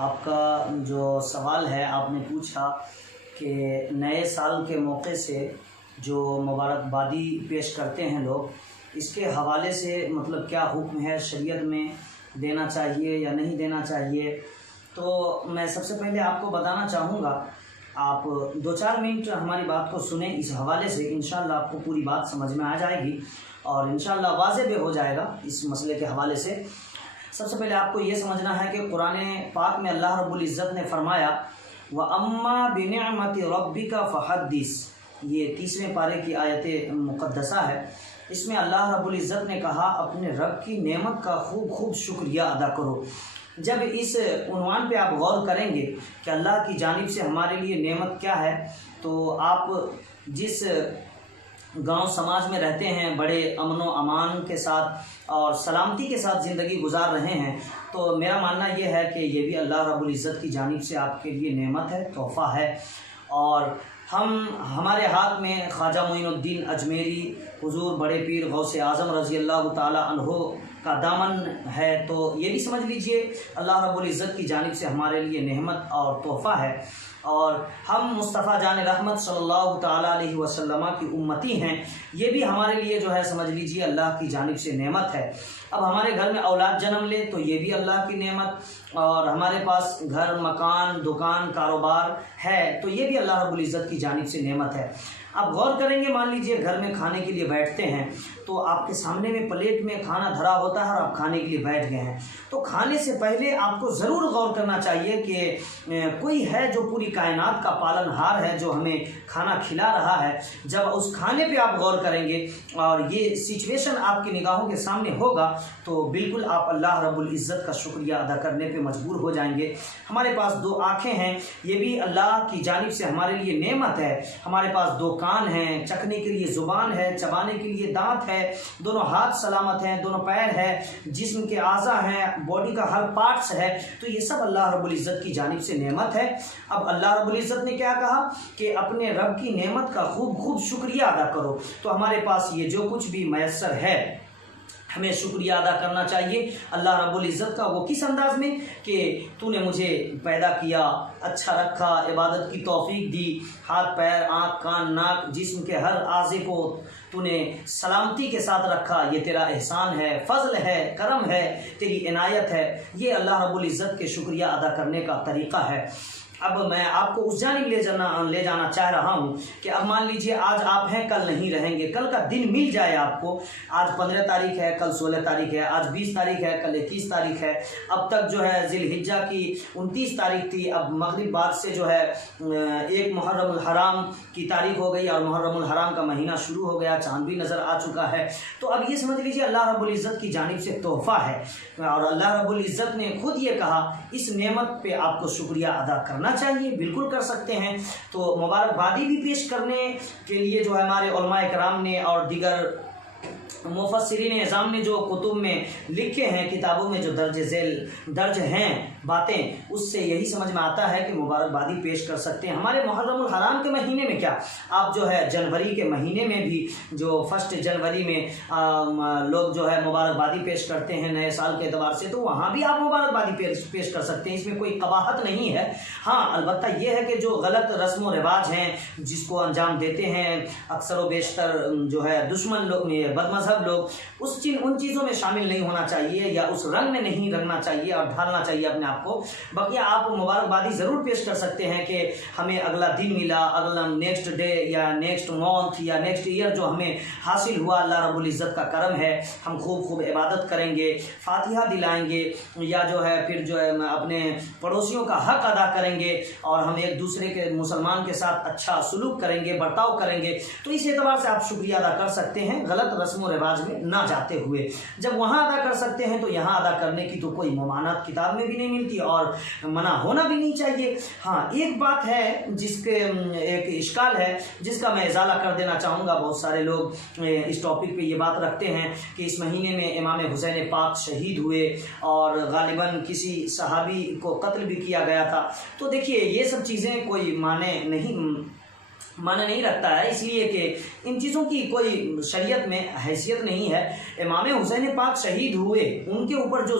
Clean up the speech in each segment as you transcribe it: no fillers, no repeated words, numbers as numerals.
आपका जो सवाल है, आपने पूछा कि नए साल के मौके से जो मुबारकबादी पेश करते हैं लोग, इसके हवाले से मतलब क्या हुक्म है, शरीयत में देना चाहिए या नहीं देना चाहिए। तो मैं सबसे पहले आपको बताना चाहूँगा, आप 2-4 मिनट हमारी बात को सुने। इस हवाले से इंशाअल्लाह आपको पूरी बात समझ में आ जाएगी और इंशाअल्लाह वाज़ेह भी हो जाएगा इस मसले के हवाले से। सबसे पहले आपको ये समझना है कि कुरान पाक में अल्लाह रब्बुल इज़्ज़त ने फरमाया व अम्मा बिनिअमति रब्बिका फहद्दिस, ये 30वें पारे की आयत मुक़द्दसा है। इसमें अल्लाह रब्बुल इज़्ज़त ने कहा अपने रब की नेमत का खूब खूब शुक्रिया अदा करो। जब इस उन्वान पे आप गौर करेंगे कि अल्लाह की जानिब से हमारे लिए नेमत क्या है, तो आप जिस गांव समाज में रहते हैं, बड़े अमन व अमान के साथ और सलामती के साथ ज़िंदगी गुजार रहे हैं, तो मेरा मानना यह है कि ये भी अल्लाह रब्बुल इज़्ज़त की जानिब से आपके लिए नेमत है, तोहफ़ा है। और हमारे हाथ में ख्वाजा मोइनुद्दीन अजमेरी हुजूर बड़े पीर गौसे आज़म रज़ी अल्लाह ताला अन्हो का दामन है, तो ये भी समझ लीजिए अल्लाह रब्बुल इज़्ज़त की जानिब से हमारे लिए नेमत और तोहफ़ा है। और हम मुस्तफ़ा जान रहमत सल्लल्लाहु ताला अलैहि वसल्लम की उम्मती हैं, ये भी हमारे लिए जो है समझ लीजिए अल्लाह की जानिब से नेमत है। अब हमारे घर में औलाद जन्म ले तो ये भी अल्लाह की नेमत, और हमारे पास घर मकान दुकान कारोबार है तो ये भी अल्लाह रब्बुल इज़्ज़त की जानिब से नेमत है। आप गौर करेंगे, मान लीजिए घर में खाने के लिए बैठते हैं तो आपके सामने में प्लेट में खाना धरा होता है और आप खाने के लिए बैठ गए हैं, तो खाने से पहले आपको ज़रूर गौर करना चाहिए कि कोई है जो पूरी कायनात का पालनहार है, जो हमें खाना खिला रहा है। जब उस खाने पे आप गौर करेंगे और ये सिचुएशन आपकी निगाहों के सामने होगा तो बिल्कुल आप अल्लाह रब्बुल इज़्ज़त का शुक्रिया अदा करने पे मजबूर हो जाएंगे। हमारे पास 2 आँखें हैं, ये भी अल्लाह की जानिब से हमारे लिए नेमत है। हमारे पास 2 कान हैं, चखने के लिए ज़ुबान है, चबाने के लिए दांत है, दोनों हाथ सलामत हैं, दोनों पैर है, जिस्म के आज़ा हैं, बॉडी का हर पार्ट्स है, तो ये सब अल्लाह रब्बुल इज़्ज़त की जानिब से नेमत है। अब अल्लाह रब्बुल इज़्ज़त ने क्या कहा कि अपने रब की नेमत का खूब खूब शुक्रिया अदा करो। तो हमारे पास ये जो कुछ भी मैसर है हमें शुक्रिया अदा करना चाहिए अल्लाह रब्बुल इज़्ज़त का। वो किस अंदाज में कि तूने मुझे पैदा किया, अच्छा रखा, इबादत की तौफीक दी, हाथ पैर आँख कान नाक जिस्म के हर आज़े को तूने सलामती के साथ रखा, ये तेरा एहसान है, फ़ज़ल है, करम है, तेरी इनायत है। ये अल्लाह रब्बुल इज़्ज़त के शुक्रिया अदा करने का तरीक़ा है। अब मैं आपको उस जानिब ले जाना चाह रहा हूँ कि अब मान लीजिए आज आप हैं, कल नहीं रहेंगे, कल का दिन मिल जाए आपको। आज 15 तारीख है, कल 16 तारीख है, आज 20 तारीख है, कल 21 तारीख है। अब तक जो है ज़िलहिज्जा की 29 तारीख थी, अब मगरिब बाद से जो है एक मुहर्रमुल हराम की तारीख हो गई और मुहर्रमुल हराम का महीना शुरू हो गया, चाँद भी नज़र आ चुका है। तो अब ये समझ लीजिए अल्लाह रब्बुल इज़्ज़त की जानिब से तोहफ़ा है और अल्लाह रब्बुल इज़्ज़त ने खुद ये कहा इस नेमत पे आपको शुक्रिया अदा करना चाहिए, बिल्कुल कर सकते हैं। तो मुबारकबादी भी पेश करने के लिए जो है हमारे उलमाए कराम ने और दीगर मुफस्सिरीन इज़ाम ने जो कुतुब में लिखे हैं, किताबों में जो दर्ज हैं बातें, उससे यही समझ में आता है कि मुबारकबादी पेश कर सकते हैं। हमारे मुहर्रमुल हराम के महीने में क्या, आप जो है जनवरी के महीने में भी जो 1 जनवरी में लोग जो है मुबारकबादी पेश करते हैं नए साल के एतबार से, तो वहाँ भी आप मुबारकबादी पेश कर सकते हैं, इसमें कोई कबाहत नहीं है। हाँ, अलबत्ता ये है कि जो गलत रस्म व रिवाज हैं जिसको अंजाम देते हैं अक्सर व बेशतर जो है दुश्मन लोग, बदमज़हब लोग, उन चीज़ों में शामिल नहीं होना चाहिए या उस रंग में नहीं रंगना चाहिए और ढालना चाहिए अपने आपको। बाकी आप मुबारकबादी ज़रूर पेश कर सकते हैं कि हमें अगला दिन मिला, अगला नेक्स्ट डे या नेक्स्ट मंथ या नेक्स्ट ईयर जो हमें हासिल हुआ, अल्लाह रब्बुल इज़्ज़त का करम है, हम खूब खूब इबादत करेंगे, फातिहा दिलाएंगे या जो है फिर जो है अपने पड़ोसियों का हक अदा करेंगे और हम एक दूसरे के मुसलमान के साथ अच्छा सलूक करेंगे, बर्ताव करेंगे। तो इस एतबार से आप शुक्रिया अदा कर सकते हैं गलत रस्म व रिवाज में ना जाते हुए। जब वहाँ अदा कर सकते हैं तो यहाँ अदा करने की तो कोई ममानत किताब में भी नहीं मिलती और मना होना भी नहीं चाहिए। हाँ, एक बात है जिसके एक इश्काल है जिसका मैं इजाला कर देना चाहूँगा। बहुत सारे लोग इस टॉपिक पे ये बात रखते हैं कि इस महीने में इमाम हुसैन पाक शहीद हुए और गालिबन किसी सहाबी को कत्ल भी किया गया था। तो देखिए ये सब चीज़ें कोई माने नहीं रखता है, इसलिए कि इन चीज़ों की कोई शरीयत में हैसियत नहीं है। इमाम हुसैन पाक शहीद हुए, उनके ऊपर जो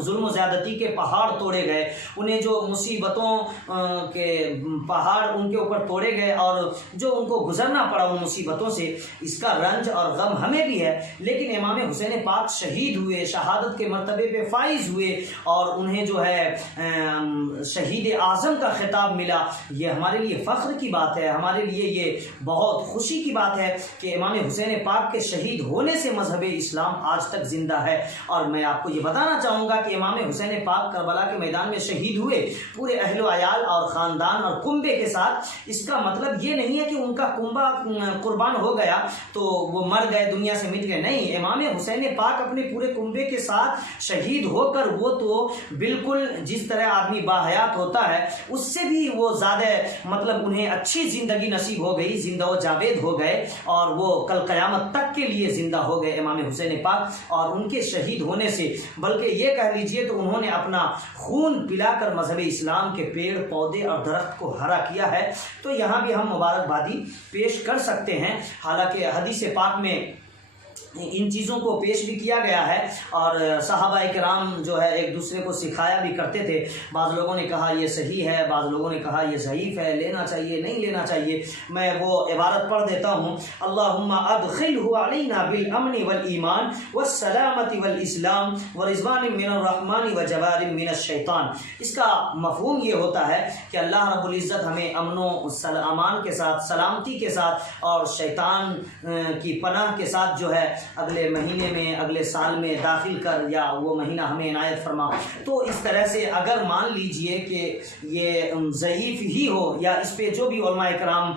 जुल्म ज़्यादती के पहाड़ तोड़े गए, उन्हें जो मुसीबतों के पहाड़ उनके ऊपर तोड़े गए और जो उनको गुजरना पड़ा उन मुसीबतों से, इसका रंज और गम हमें भी है। लेकिन इमाम हुसैन पाक शहीद हुए, शहादत के मर्तबे पे फाइज हुए और उन्हें जो है शहीद आज़म का खिताब मिला। ये हमारे लिए फ़ख्र की बात है, हमारे लिए ये बहुत खुशी की बात है कि इमाम हुसैन पाक के शहीद होने से मजहब इस्लाम आज तक जिंदा है। और मैं आपको ये बताना चाहूँगा कि इमाम हुसैन पाक करबला के मैदान में शहीद हुए पूरे अहलो अयाल और ख़ानदान और कुंबे के साथ। इसका मतलब ये नहीं है कि उनका कुंबा कुर्बान हो गया तो वो मर गए, दुनिया से मिट गए, नहीं। इमाम हुसैन पाक अपने पूरे कुंबे के साथ शहीद होकर, वो तो बिल्कुल जिस तरह आदमी बाहयात होता है उससे भी वो ज़्यादा मतलब उन्हें अच्छी ज़िंदगी नसीब हो गई, जिंदा व जावेद हो गए और वो कल क़यामत तक के लिए ज़िंदा हो गए इमाम हुसैन पाक। और उनके शहीद होने से, बल्कि ये कह लीजिए तो उन्होंने अपना खून पिलाकर मजहब इस्लाम के पेड़ पौधे और दरख्त को हरा किया है। तो यहाँ भी हम मुबारकबादी पेश कर सकते हैं। हालांकि हदीस पाक में इन चीज़ों को पेश भी किया गया है और सहाबा इकराम जो है एक दूसरे को सिखाया भी करते थे। बाज़ लोगों ने कहा ये सही है, बाज़ लोगों ने कहा ये ज़ईफ़ है, लेना चाहिए नहीं लेना चाहिए। मैं वो इबारत पढ़ देता हूँ, अल्लाहुम्मा अदखिलहु अलैना बिल अमनि वल ईमान वस्सलामति वल इस्लाम व रिज़वानिम मिनर रहमानि व जवारिम मिनश शैतान। इसका मफ़हूम ये होता है कि अल्लाह रब्बुल इज़्ज़त हमें अमनो अमान के साथ, सलामती के साथ और शैतान की पनाह के साथ जो है अगले महीने में, अगले साल में दाखिल कर, या वो महीना हमें इनायत फरमा। तो इस तरह से अगर मान लीजिए कि ये ज़ईफ़ ही हो या इस पे जो भी उलमा इकराम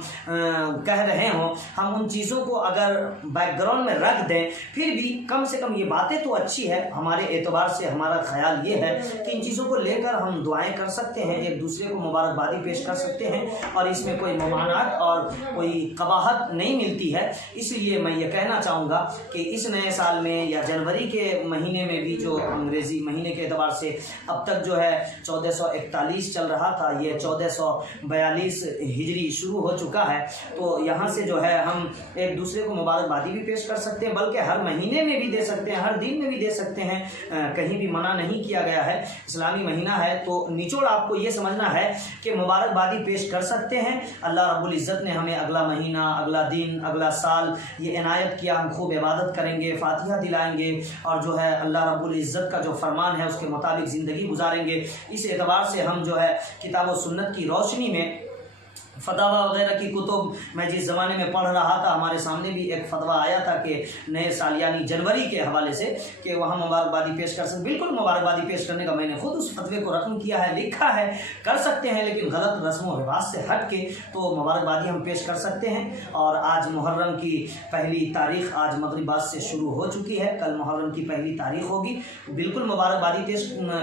कह रहे हों, हम उन चीज़ों को अगर बैकग्राउंड में रख दें, फिर भी कम से कम ये बातें तो अच्छी है। हमारे एतबार से हमारा ख्याल ये है कि इन चीज़ों को लेकर हम दुआएँ कर सकते हैं, एक दूसरे को मुबारकबादी पेश कर सकते हैं और इसमें कोई ममानात और कोई कबाहत नहीं मिलती है। इसलिए मैं ये कहना चाहूँगा कि इस नए साल में या जनवरी के महीने में भी, जो अंग्रेज़ी महीने के एतबार से अब तक जो है 1441 चल रहा था, ये 1442 हिजरी शुरू हो चुका है। तो यहाँ से जो है हम एक दूसरे को मुबारकबादी भी पेश कर सकते हैं, बल्कि हर महीने में भी दे सकते हैं, हर दिन में भी दे सकते हैं, कहीं भी मना नहीं किया गया है। इस्लामी महीना है तो निचोड़ आपको ये समझना है कि मुबारकबादी पेश कर सकते हैं। अल्लाह रब्बुल इज़्ज़त ने हमें अगला महीना, अगला दिन, अगला साल ये इनायत किया। हम खूब इबादत करेंगे, फातिहा दिलाएंगे और जो है अल्लाह रब्बुल इज़्ज़त का जो फरमान है उसके मुताबिक ज़िंदगी गुजारेंगे। इस एतबार से हम जो है किताब व सुन्नत की रोशनी में फतवा वगैरह की कुतुब, मैं जिस ज़माने में पढ़ रहा था हमारे सामने भी एक फतवा आया था कि नए साल यानी जनवरी के हवाले से कि वहाँ मुबारकबादी पेश कर सकते। बिल्कुल मुबारकबादी पेश करने का मैंने खुद उस फतवे को रकम किया है, लिखा है, कर सकते हैं, लेकिन गलत रस्म व रिवाज से हट के तो मुबारकबादी हम पेश कर सकते हैं। और आज मुहर्रम की पहली तारीख़ आज मगरिबात से शुरू हो चुकी है, कल मुहर्रम की पहली तारीख़ होगी। बिल्कुल मुबारकबादी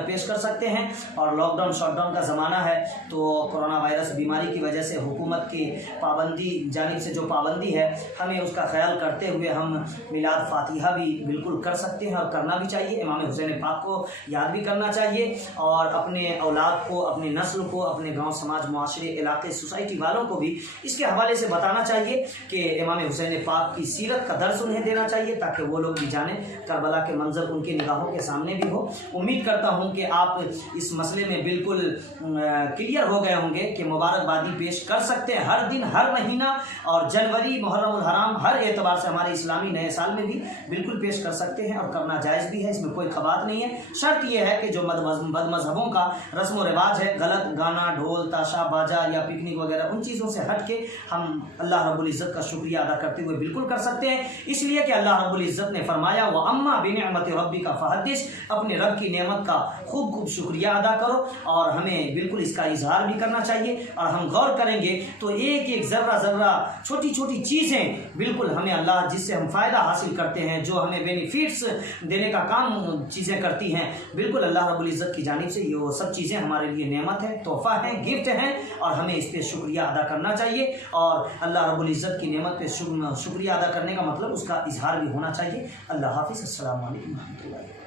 पेश कर सकते हैं। और लॉकडाउन शॉटडाउन का ज़माना है तो कोरोना वायरस बीमारी की वजह से हुकूमत की पाबंदी, जानिब से जो पाबंदी है, हमें उसका ख्याल करते हुए हम मिलाद फातिहा भी बिल्कुल कर सकते हैं और करना भी चाहिए। इमाम हुसैन पाक को याद भी करना चाहिए और अपने औलाद को, अपने नस्ल को, अपने गांव समाज मुआशरे इलाके सोसाइटी वालों को भी इसके हवाले से बताना चाहिए कि इमाम हुसैन पाक की सीरत का दर्स उन्हें देना चाहिए ताकि वो लोग भी जानें, करबला के मंजर उनकी निगाहों के सामने भी हो। उम्मीद करता हूँ कि आप इस मसले में बिल्कुल क्लियर हो गए होंगे कि मुबारकबादी पेश कर सकते हैं हर दिन, हर महीना और जनवरी, मुहर्रम उल हराम, हर एतबार से हमारे इस्लामी नए साल में भी बिल्कुल पेश कर सकते हैं और करना जायज़ भी है, इसमें कोई खबात नहीं है। शर्त यह है कि जो बदमज़हबों का रस्म व रिवाज है, गलत गाना, ढोल, ताशा, बाजा या पिकनिक वगैरह, उन चीज़ों से हट के हम अल्लाह रब्बुल इज़्ज़त का शुक्रिया अदा करते हुए बिल्कुल कर सकते हैं। इसलिए कि अल्लाह रब्बुल इज़्ज़त ने फरमाया, व अम्मा बिनिअमति रब्बिका फहद्दिस, अपने रब की नेमत का खूब खूब शुक्रिया अदा करो। और हमें बिल्कुल इसका इजहार भी करना चाहिए। और हम गौर करेंगे तो एक एक ज़र्रा ज़र्रा, छोटी छोटी चीज़ें बिल्कुल हमें अल्लाह, जिससे हम फ़ायदा हासिल करते हैं, जो हमें बेनिफिट्स देने का काम चीज़ें करती हैं, बिल्कुल अल्लाह रब्बुल इज़्ज़त की जानिब से ये वो सब चीज़ें हमारे लिए नेमत है, तोहफ़ा है, गिफ्ट हैं और हमें इस पर शुक्रिया अदा करना चाहिए। और अल्लाह रब्बुल इज़्ज़त की नेमत पे शुक्रिया अदा करने का मतलब उसका इजहार भी होना चाहिए। अल्लाह हाफ़िज़। अस्सलामु अलैकुम व रहमतुल्लाह।